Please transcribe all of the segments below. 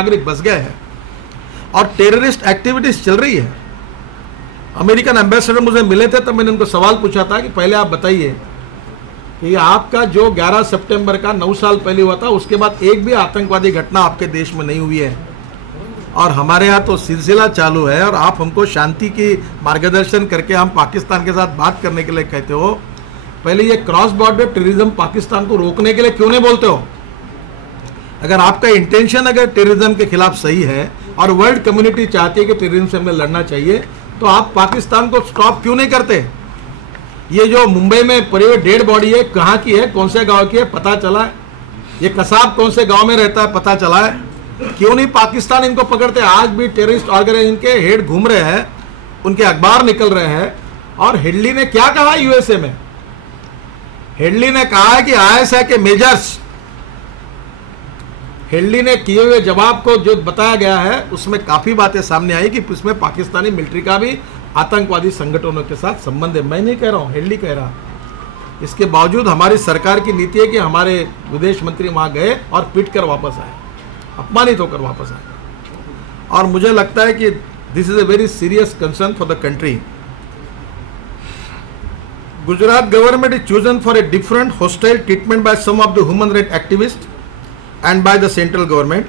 नागरिक बस गए हैं और टेररिस्ट एक्टिविटीज चल रही है। अमेरिकन एम्बेसडर मुझे मिले थे तब मैंने उनको सवाल पूछा था कि पहले आप बताइए कि आपका जो 11 सितंबर का 9 साल पहले हुआ था उसके बाद एक भी आतंकवादी घटना आपके देश में नहीं हुई है और हमारे यहाँ तो सिलसिला चालू है और आप हमको शांति की मार्गदर्शन करके हम पाकिस्तान के साथ बात करने के लिए कहते हो। पहले ये क्रॉस बॉर्डर टेररिज्म पाकिस्तान को रोकने के लिए क्यों नहीं बोलते हो? अगर आपका इंटेंशन अगर टेररिज्म के खिलाफ सही है और वर्ल्ड कम्युनिटी चाहती है कि टेररिज्म से हमें लड़ना चाहिए तो आप पाकिस्तान को स्टॉप क्यों नहीं करते? ये जो मुंबई में पड़ी हुई डेड बॉडी है कहाँ की है, कौन से गांव की है पता चला है? ये कसाब कौन से गांव में रहता है पता चला है? क्यों नहीं पाकिस्तान इनको पकड़ते? आज भी टेररिस्ट ऑर्गेनाइजेशन के हेड घूम रहे हैं, उनके अखबार निकल रहे हैं। और हेडली ने क्या कहा यूएसए में? हेडली ने कहा है कि आईएसआई के मेजर्स, हेडली ने किए हुए जवाब को जो बताया गया है उसमें काफी बातें सामने आई कि उसमें पाकिस्तानी मिलिट्री का भी आतंकवादी संगठनों के साथ संबंध है। मैं नहीं कह रहा हूं, हेडली कह रहा। इसके बावजूद हमारी सरकार की नीति है कि हमारे विदेश मंत्री वहां गए और पीट कर वापस आए, अपमानित होकर वापस आए। और मुझे लगता है कि this is a very serious concern for the country. Gujarat government is chosen for a different hostile treatment by some of the human right activist and by the central government.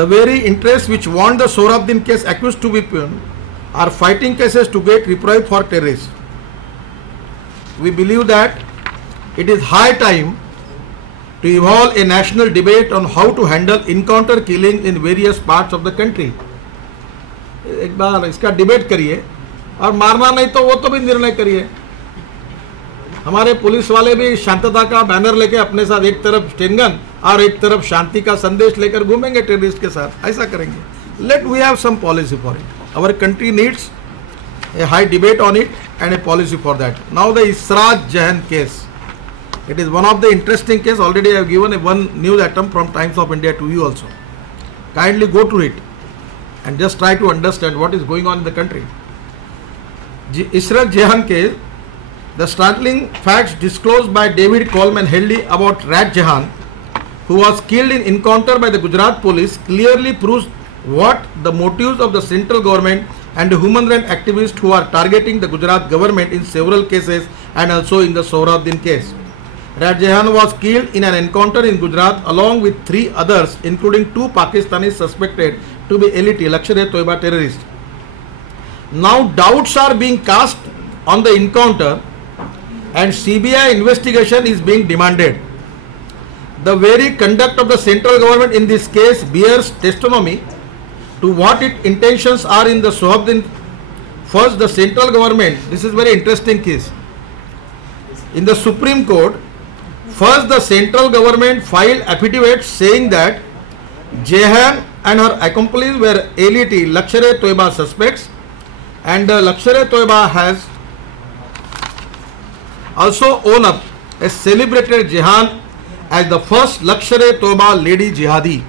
The very interests which want the Sohrabuddin case accused to be are fighting cases to get reprieve for terrorists. We believe that it is high time to evolve a national debate on how to handle encounter killings in various parts of the country. एक बार इसका debate करिए और मारना नहीं तो वो तो भी निर्णय करिए। हमारे पुलिस वाले भी शांतता का बैनर लेके अपने साथ एक तरफ स्टेनगन और एक तरफ शांति का संदेश लेकर घूमेंगे टेररिस्ट के साथ, ऐसा करेंगे। Let we have some policy for it. Our country needs a high debate on it and a policy for that. Now the Ishrat Jahan case, it is one of the interesting case. Already I have given one news item from Times of India to you also. Kindly go to it and just try to understand what is going on in the country. Israel Jahan case, the startling facts disclosed by David Coleman Headley about Rat Jahan, who was killed in encounter by the Gujarat police, clearly proves what the motives of the central government and the human rights activists who are targeting the Gujarat government in several cases and also in the Sohrabuddin case. Rat Jahan was killed in an encounter in Gujarat along with 3 others, including 2 Pakistanis suspected to be LET Lashkar-e-Toiba terrorists. Now doubts are being cast on the encounter and CBI investigation is being demanded. The very conduct of the central government in this case bears testimony to what its intentions are in the Sohrabuddin. First, the central government, this is very interesting case. In the Supreme Court, first the central government filed affidavit saying that Jahan and her accomplices were LET Lashkar-e-Toiba suspects, and Lashkar-e-Toiba has also owned up a celebrated Jahan as the first Lashkar-e-Toiba lady jihadi.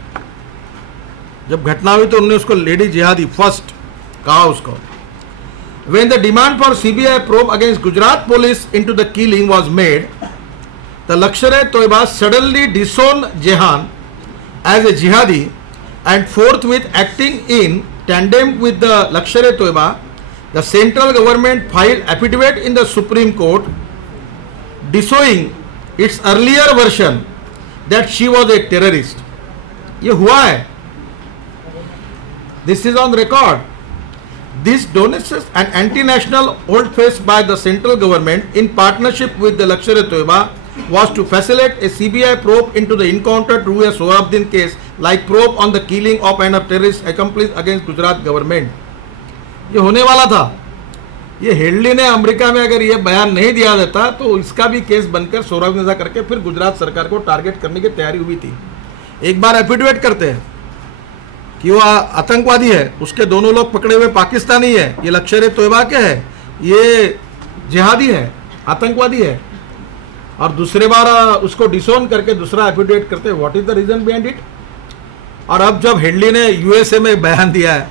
जब घटना हुई तो उन्होंने उसको lady जिहादी first कहा उसको. When the demand for CBI probe against Gujarat police into the killing was made, the Lashkar-e-Toiba suddenly disowned Jahan as a jihadi and forthwith, acting in tandem with the Lashkar-e-Toiba, the central government filed affidavit in the Supreme Court disowning its earlier version that she was a terrorist. ये हुआ है. This is on record. This donations and anti-national old face by the central government in partnership with the Lashkar-e-Toiba was to facilitate a CBI probe into the encounter through a Sohrabuddin case, like probe on the killing of an terrorist accomplice against Gujarat government. ये होने वाला था. ये Headley ने America में अगर ये बयान नहीं दिया देता तो इसका भी केस बनकर सोहराबुद्दीन करके फिर गुजरात सरकार को टारगेट करने की तैयारी हुई थी. एक बार एफिडेविट करते हैं कि वो आतंकवादी है, उसके दोनों लोग पकड़े हुए पाकिस्तानी है, ये लश्कर-ए-तोयबा के है, ये जिहादी है, आतंकवादी है, और दूसरे बार उसको डिसोन करके दूसरा एफिडेविट करते हैं. What is the reason behind it? और अब जब हेडली ने यूएसए में बयान दिया है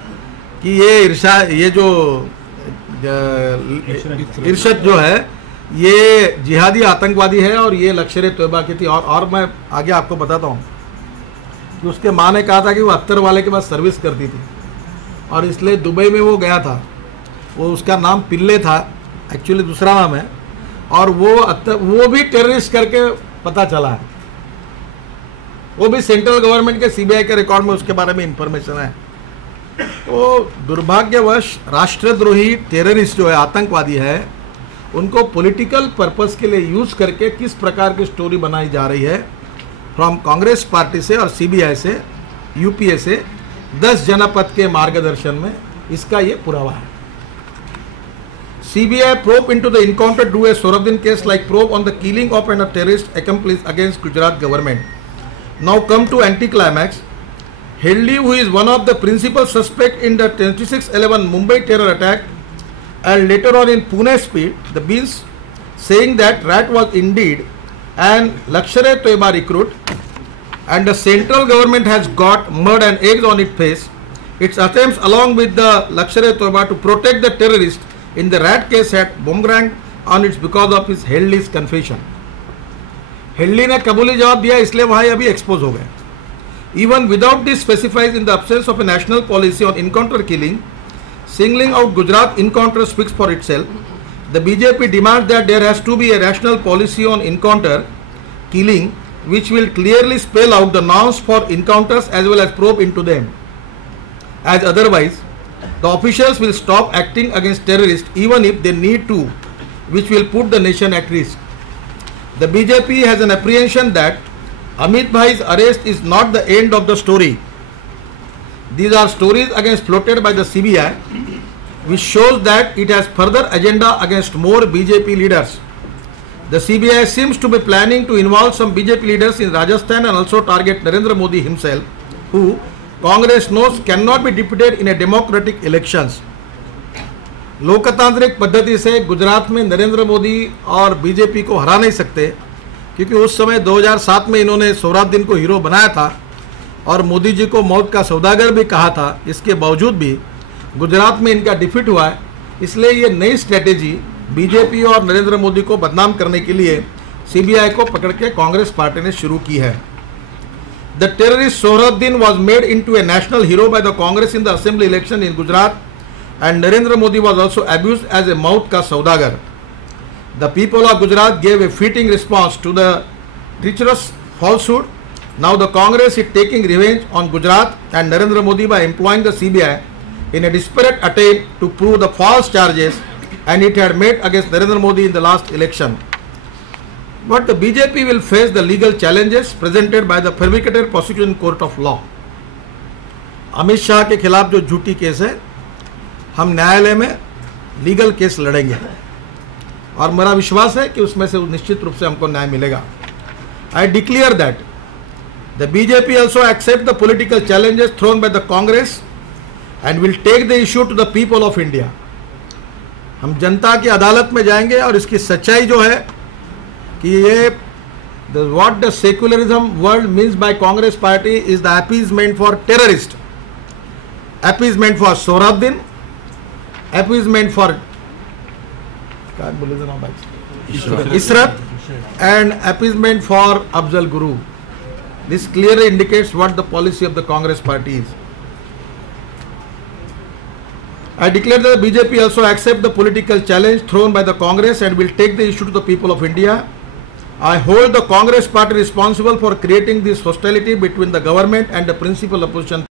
कि ये जो इरशद जो है ये जिहादी आतंकवादी है और ये लश्कर-ए-तोयबा की थी. और मैं आगे आपको बताता हूँ. कि उसके माँ ने कहा था कि वो अत्तर वाले के पास सर्विस करती थी और इसलिए दुबई में वो गया था। वो उसका नाम पिल्ले था, एक्चुअली दूसरा नाम है, और वो भी टेररिस्ट करके पता चला है। वो भी सेंट्रल गवर्नमेंट के सीबीआई के रिकॉर्ड में उसके बारे में इंफॉर्मेशन है। तो दुर्भाग्यवश राष्ट्रद्रोही टेररिस्ट जो है, आतंकवादी है, उनको पॉलिटिकल पर्पस के लिए यूज करके किस प्रकार की स्टोरी बनाई जा रही है फ्रॉम कांग्रेस पार्टी से और सीबीआई से, यूपीए से 10 जनपद के मार्गदर्शन में, इसका ये पुरावा है। CBI probe into the encounter to a Sohrabdin case like probe on the killing of a terrorist accomplice against Gujarat government. Now come to anticlimax. Hedley, who is one of the principal suspects in the 26/11 Mumbai terror attack and later on in Pune speed, the beans saying that Rat was indeed an Lashkar-e-Toiba recruit and the central government has got mud and eggs on its face. Its attempts along with the Lashkar-e-Toiba to protect the terrorists in the Rat case had boomerang on it because of his Hedley's confession. Hedley ने कबूली जवाब दिया, इसलिए वहाँ अभी expose हो गए। Even without this specifies in the absence of a national policy on encounter killing, singling out Gujarat encounter speaks for itself. The BJP demands that there has to be a national policy on encounter killing which will clearly spell out the norms for encounters as well as probe into them. As otherwise, the officials will stop acting against terrorists even if they need to, which will put the nation at risk. The BJP has an apprehension that Amit Bhai's arrest is not the end of the story. These are stories against floated by the CBI, which shows that it has further agenda against more BJP leaders. The CBI seems to be planning to involve some BJP leaders in Rajasthan and also target Narendra Modi himself, who Congress knows cannot be defeated in a democratic elections. लोकतांत्रिक पद्धति से गुजरात में नरेंद्र मोदी और BJP को हरा नहीं सकते, क्योंकि उस समय 2007 में इन्होंने सोहराबुद्दीन को हीरो बनाया था और मोदी जी को मौत का सौदागर भी कहा था। इसके बावजूद भी गुजरात में इनका डिफीट हुआ है। इसलिए ये नई स्ट्रेटेजी बीजेपी और नरेंद्र मोदी को बदनाम करने के लिए सीबीआई को पकड़ के कांग्रेस पार्टी ने शुरू की है। The terrorist Sohrabdin was made into a national hero by the Congress in the assembly election in Gujarat, and Narendra Modi was also abused as a maut ka saudagar. The people of Gujarat gave a fitting response to the treacherous falsehood. Now the Congress is taking revenge on Gujarat and Narendra Modi by employing the CBI in a desperate attempt to prove the false charges and it had made against Narendra Modi in the last election. But the BJP will face the legal challenges presented by the fabricated prosecution court of law. Amit Shah के खिलाफ जो झूठी case है, हम न्यायालय में legal case लड़ेंगे और मेरा विश्वास है कि उसमें से निश्चित रूप से हमको न्याय मिलेगा। I declare that the BJP also accept the political challenges thrown by the Congress and will take the issue to the people of India. हम जनता की अदालत में जाएंगे और इसकी सच्चाई जो है कि ये what the secularism world means by Congress party is the appeasement for terrorist, appeasement for Sohrabdin, appeasement for Israt and appeasement for Afzal Guru. This clearly indicates what the policy of the Congress party is. I declare that the BJP also accept the political challenge thrown by the Congress and will take the issue to the people of India. I hold the Congress party responsible for creating this hostility between the government and the principal opposition